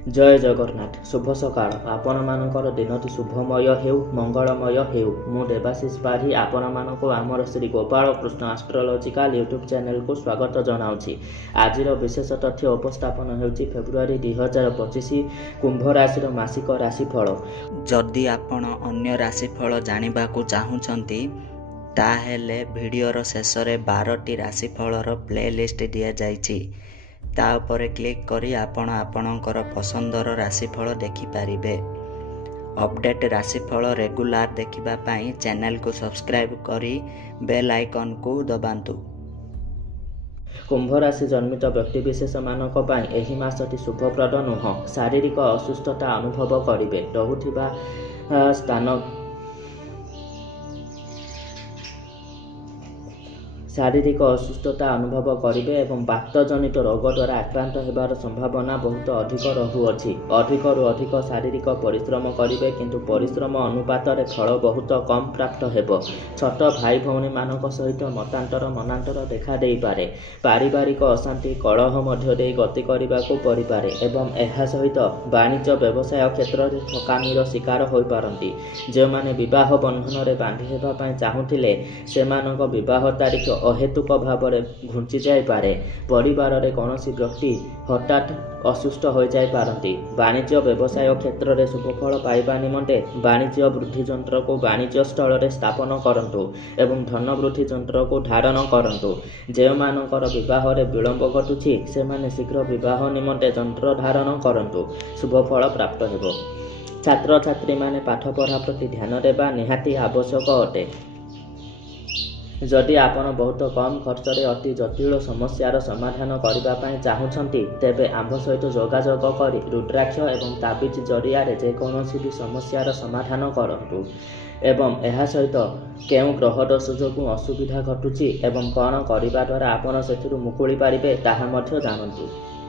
जय जगन्नाथ शुभ सकाळ आपण मानकर दिनटी शुभमय हेउ मंगलमय हेउ मु देवाशीष पाढ़ी आपण मानक आमर Shri Gopal Krishna astrological YouTube channel को स्वागत जनाऊँगी। आज विशेष तथ्य उपस्थापन होउछि फेब्रुआरी 2025 कुंभ राशि मासिक राशिफल। जदि आपण अन्य राशिफल जानिबा को चाहुछंती ताहेले वीडियोर शेष में 12टी राशिफलर प्लेलिस्ट दिया जाइछि। ता उपरे क्लिक करी आपण आपणकर पसंदर राशिफल देखिपारिबे। अपडेट राशिफल रेगुलार देखिबा पाई चैनल को सब्सक्राइब करी बेल आइकन को दबांतु। कुंभ राशि जन्मित व्यक्तिविशेष मानक पाई एही मासटी शुभप्रद नुह। शारीरिक असुस्थता अनुभव करिवे। रहुथिबा स्थान शारीरिक असुस्थता अनुभव करेंगे एवं बातजनित रोग द्वारा आक्रांत होबार संभावना बहुत अधिक रहुअछि। अधिकरू अधिक शारीरिक परिश्रम करेंगे किंतु परिश्रम अनुपात रे फल बहुत कम प्राप्त हेबो। छोट भाई भौणी मानक सहित मतांतर मनांतर देखा देई पारे। पारिवारिक अशांति कलह मध्य दे गति करिबाको परि पारे एवं एहा सहित वाणिज्य व्यवसाय क्षेत्र में ठकामीर शिकार होई पारंती। जे माने विवाह बंधन रे बांधी हेबा पई चाहुथिले सेमानक विवाह तारीख अहेतुक भाव में घुंची जाई पारे। परिवार रे कौनसी व्यक्ति हठात असुस्थ हो जाई पारंती। वाणिज्य व्यवसाय क्षेत्र में शुभफल पाइबा निमंते वाणिज्य वृद्धि यंत्र को वाणिज्य स्थल में स्थापन करंतु एवं धन वृद्धि यंत्र को धारण करंतु। जे मानकर विवाह रे विलंब घटुछि सेमाने शीघ्र विवाह निमंते यंत्र धारण करंतु। शुभफल प्राप्त हेबो। छात्र छात्री माने पाठ पढ़ा प्रति ध्यान देबा निहाती आवश्यक अटे। जदि आपण बहुत कम खर्च रे अति जटिल समस्यार समाधान करबा पई चाहुछंती तेबे आंभ सहित जोगाजोग करी रुद्राक्ष एवं ताबिज जरिया रे जे कोनोसी भी समस्यार समाधान करंतु एवं एहा सहित केउ ग्रह दोष जोगु असुविधा घटुची एवं कौन करबा द्वारा आपण सेथिरु मुकुली पारिबे ताहा मध्य जानंतु।